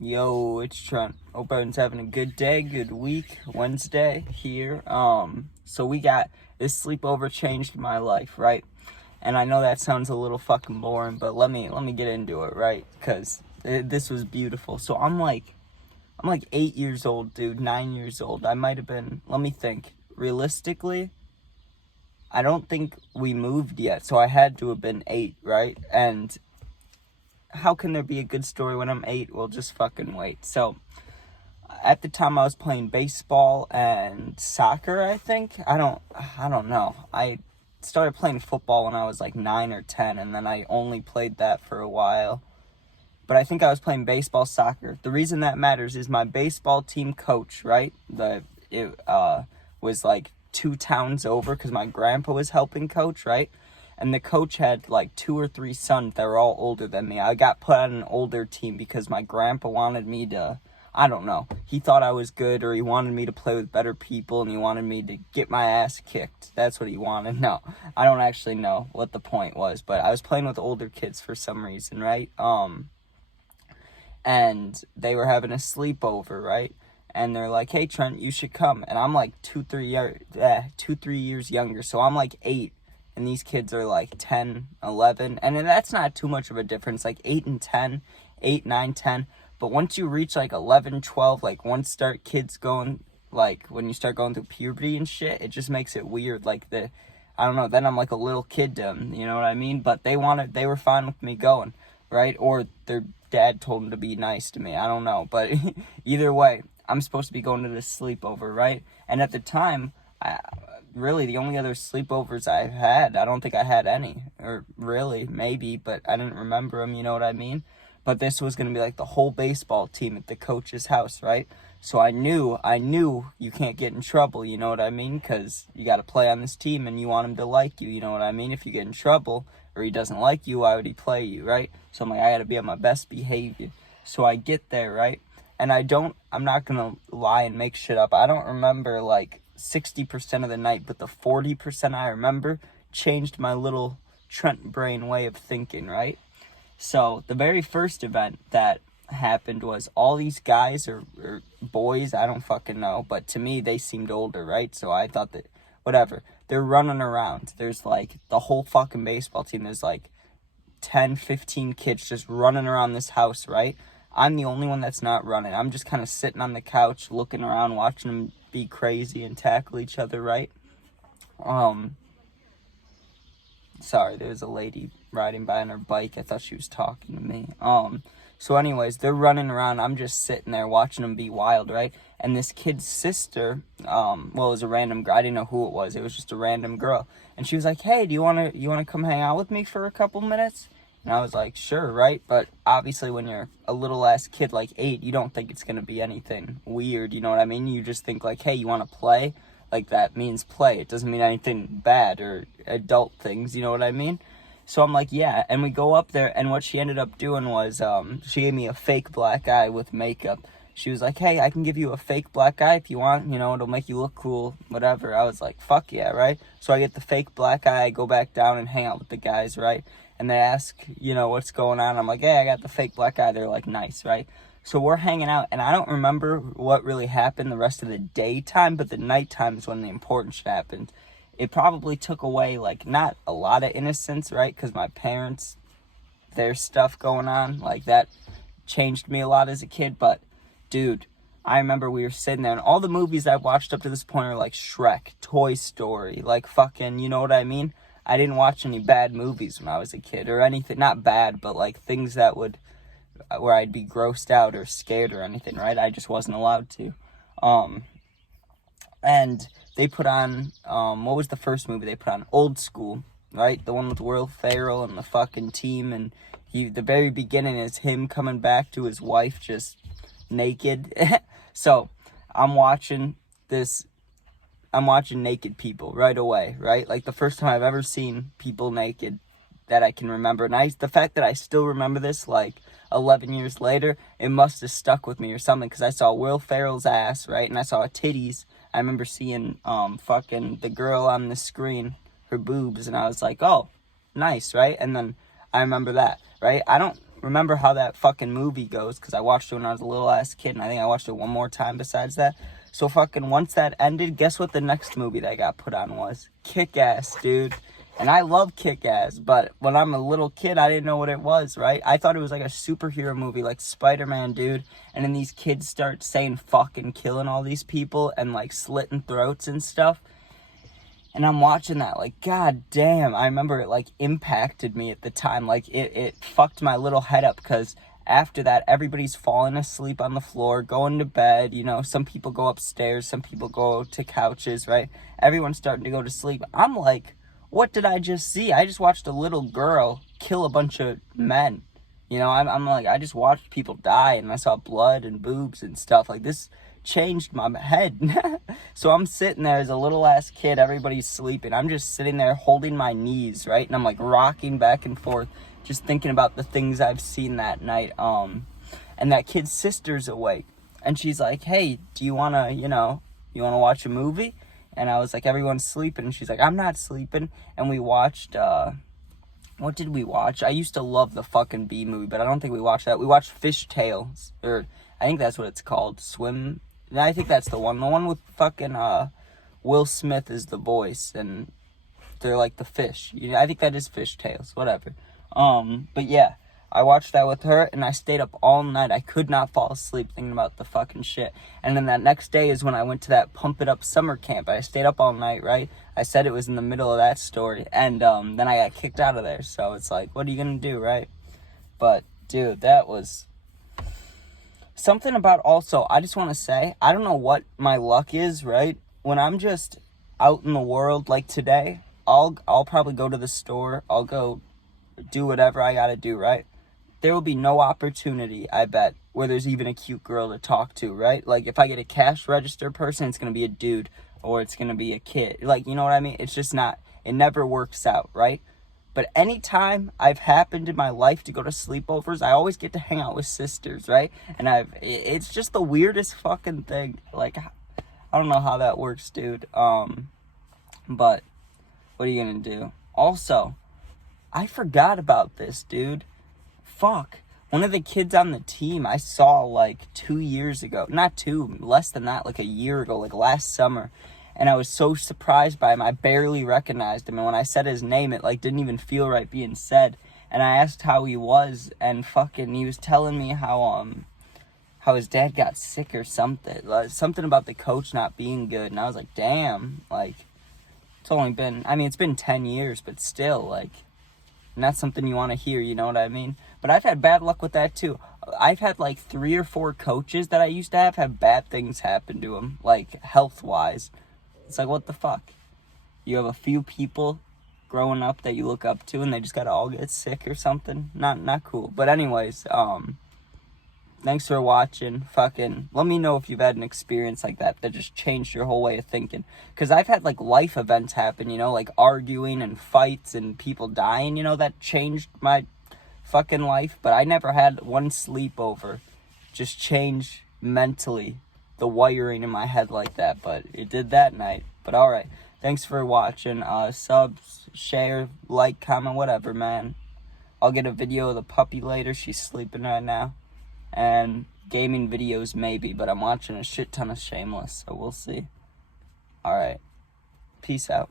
Yo, it's Trent. Hope everyone's having a good day, good week. Wednesday here. So we got this sleepover changed my life, right? And I know that sounds a little fucking boring, but let me get into it, right? Because this was beautiful. So I'm like 8 years old, dude. 9 years old. I might have been. Let me think. Realistically, I don't think we moved yet, so I had to have been 8, right? And how can there be a good story when I'm 8? Well, just fucking wait. So at the time I was playing baseball and soccer, I think. I don't know. I started playing football when I was like 9 or 10, and then I only played that for a while. But I think I was playing baseball, soccer. The reason that matters is my baseball team coach, right? It was like 2 towns over because my grandpa was helping coach, right? And the coach had like 2 or 3 sons that were all older than me. I got put on an older team because my grandpa wanted me to, I don't know. He thought I was good, or he wanted me to play with better people, and he wanted me to get my ass kicked. That's what he wanted. No, I don't actually know what the point was, but I was playing with older kids for some reason, right? And they were having a sleepover, right? And they're like, "Hey, Trent, you should come." And I'm like 2, 3 years younger, so I'm like 8, and these kids are like 10, 11, and then that's not too much of a difference, like 8 and 10, 8, 9, 10. But once you reach like 11, 12, like once start kids going, like when you start going through puberty and shit, it just makes it weird. Like I don't know, then I'm like a little kid to them, you know what I mean? But they were fine with me going, right? Or their dad told them to be nice to me. I don't know. But either way, I'm supposed to be going to this sleepover, right? And at the time, really the only other sleepovers I've had, I don't think I had any. Or really, maybe, but I didn't remember them, you know what I mean? But this was going to be like the whole baseball team at the coach's house, right? So I knew you can't get in trouble, you know what I mean? Because you got to play on this team and you want him to like you, you know what I mean? If you get in trouble or he doesn't like you, why would he play you, right? So I'm like, I got to be on my best behavior. So I get there, right? And I'm not going to lie and make shit up. I don't remember like 60% of the night, but the 40% I remember changed my little Trent brain way of thinking, right? So the very first event that happened was all these guys or boys, I don't fucking know, but to me they seemed older, right? So I thought that whatever, they're running around. There's like the whole fucking baseball team. There's like 10, 15 kids just running around this house, right? I'm the only one that's not running. I'm just kind of sitting on the couch looking around, watching them be crazy and tackle each other, right? Sorry, there was a lady riding by on her bike. I thought she was talking to me. So anyways, they're running around. I'm just sitting there watching them be wild, right? And this kid's sister, well, it was a random girl. I didn't know who it was. It was just a random girl. And she was like, "Hey, do you wanna come hang out with me for a couple minutes?" And I was like, "Sure," right? But obviously when you're a little ass kid like 8, you don't think it's gonna be anything weird, you know what I mean? You just think like, "Hey, you wanna play?" Like that means play. It doesn't mean anything bad or adult things, you know what I mean? So I'm like, yeah. And we go up there, and what she ended up doing was she gave me a fake black eye with makeup. She was like, "Hey, I can give you a fake black eye if you want, you know, it'll make you look cool, whatever." I was like, "Fuck yeah," right? So I get the fake black eye, I go back down and hang out with the guys, right? And they ask, you know, what's going on. I'm like, "Hey, I got the fake black eye." They're like, "Nice," right? So we're hanging out, and I don't remember what really happened the rest of the daytime, but the nighttime is when the important shit happened. It probably took away, like, not a lot of innocence, right? Because my parents, their stuff going on, like, that changed me a lot as a kid. But, dude, I remember we were sitting there, and all the movies I've watched up to this point are, like, Shrek, Toy Story, like, fucking, you know what I mean? I didn't watch any bad movies when I was a kid, or anything, not bad, but, like, things that would, where I'd be grossed out or scared or anything, right? I just wasn't allowed to. And they put on, what was the first movie they put on? Old School, right? The one with Will Ferrell and the fucking team, and the very beginning is him coming back to his wife just naked. So I'm watching naked people right away, right? Like the first time I've ever seen people naked that I can remember. And the fact that I still remember this, like 11 years later, it must have stuck with me or something, because I saw Will Ferrell's ass, right? And I saw titties. I remember seeing fucking the girl on the screen, her boobs, and I was like, "Oh, nice," right? And then I remember that, right? I don't remember how that fucking movie goes, because I watched it when I was a little ass kid, and I think I watched it one more time besides that. So fucking once that ended, guess what the next movie that got put on was? Kick-Ass, dude. And I love Kick-Ass, but when I'm a little kid, I didn't know what it was, right? I thought it was like a superhero movie, like Spider-Man, dude. And then these kids start saying fuck and killing all these people and like slitting throats and stuff. And I'm watching that like, god damn. I remember it like impacted me at the time. Like it fucked my little head up, because after that, everybody's falling asleep on the floor, going to bed. You know, some people go upstairs, some people go to couches, right? Everyone's starting to go to sleep. I'm like, what did I just see? I just watched a little girl kill a bunch of men. You know, I'm like, I just watched people die, and I saw blood and boobs and stuff. Like, this changed my head. So I'm sitting there as a little ass kid, everybody's sleeping. I'm just sitting there holding my knees, right? And I'm like rocking back and forth, just thinking about the things I've seen that night. And that kid's sister's awake, and she's like, hey, do you wanna, you wanna watch a movie? And I was like, everyone's sleeping. And she's like, I'm not sleeping. And we watched, what did we watch? I used to love the fucking Bee Movie, but I don't think we watched that. We watched Fish Tales, or I think that's what it's called. Swim. I think that's the one with fucking, Will Smith is the voice, and they're like the fish. I think that is Fish Tales, whatever. But yeah. I watched that with her, and I stayed up all night. I could not fall asleep thinking about the fucking shit. And then that next day is when I went to that Pump It Up summer camp. I stayed up all night, right? I said it was in the middle of that story. And then I got kicked out of there. So it's like, what are you going to do, right? But, dude, that was something about also, I just want to say, I don't know what my luck is, right? When I'm just out in the world like today, I'll probably go to the store. I'll go do whatever I got to do, right? There will be no opportunity, I bet, where there's even a cute girl to talk to, right? Like, if I get a cash register person, it's going to be a dude, or it's going to be a kid. Like, you know what I mean? It's just not, it never works out, right? But anytime I've happened in my life to go to sleepovers, I always get to hang out with sisters, right? And it's just the weirdest fucking thing. Like, I don't know how that works, dude. But what are you going to do? Also, I forgot about this, dude. Fuck. One of the kids on the team I saw like 2 years ago. Not two, less than that, like a year ago, like last summer. And I was so surprised by him. I barely recognized him. And when I said his name, it like didn't even feel right being said. And I asked how he was, and fucking he was telling me how his dad got sick or something. Something about the coach not being good. And I was like, damn, like, it's been 10 years, but still, like, not something you want to hear, you know what I mean? But I've had bad luck with that too. I've had like 3 or 4 coaches that I used to have bad things happen to them, like health-wise. It's like, what the fuck? You have a few people growing up that you look up to, and they just gotta all get sick or something. Not cool. But anyways, thanks for watching. Fucking let me know if you've had an experience like that just changed your whole way of thinking. Because I've had like life events happen, like arguing and fights and people dying, that changed my fucking life. But I never had one sleepover just change mentally the wiring in my head like that. But it did that night. But alright, thanks for watching. Subs, share, like, comment, whatever, man. I'll get a video of the puppy later. She's sleeping right now. And gaming videos maybe, but I'm watching a shit ton of Shameless, so we'll see. Alright. Peace out.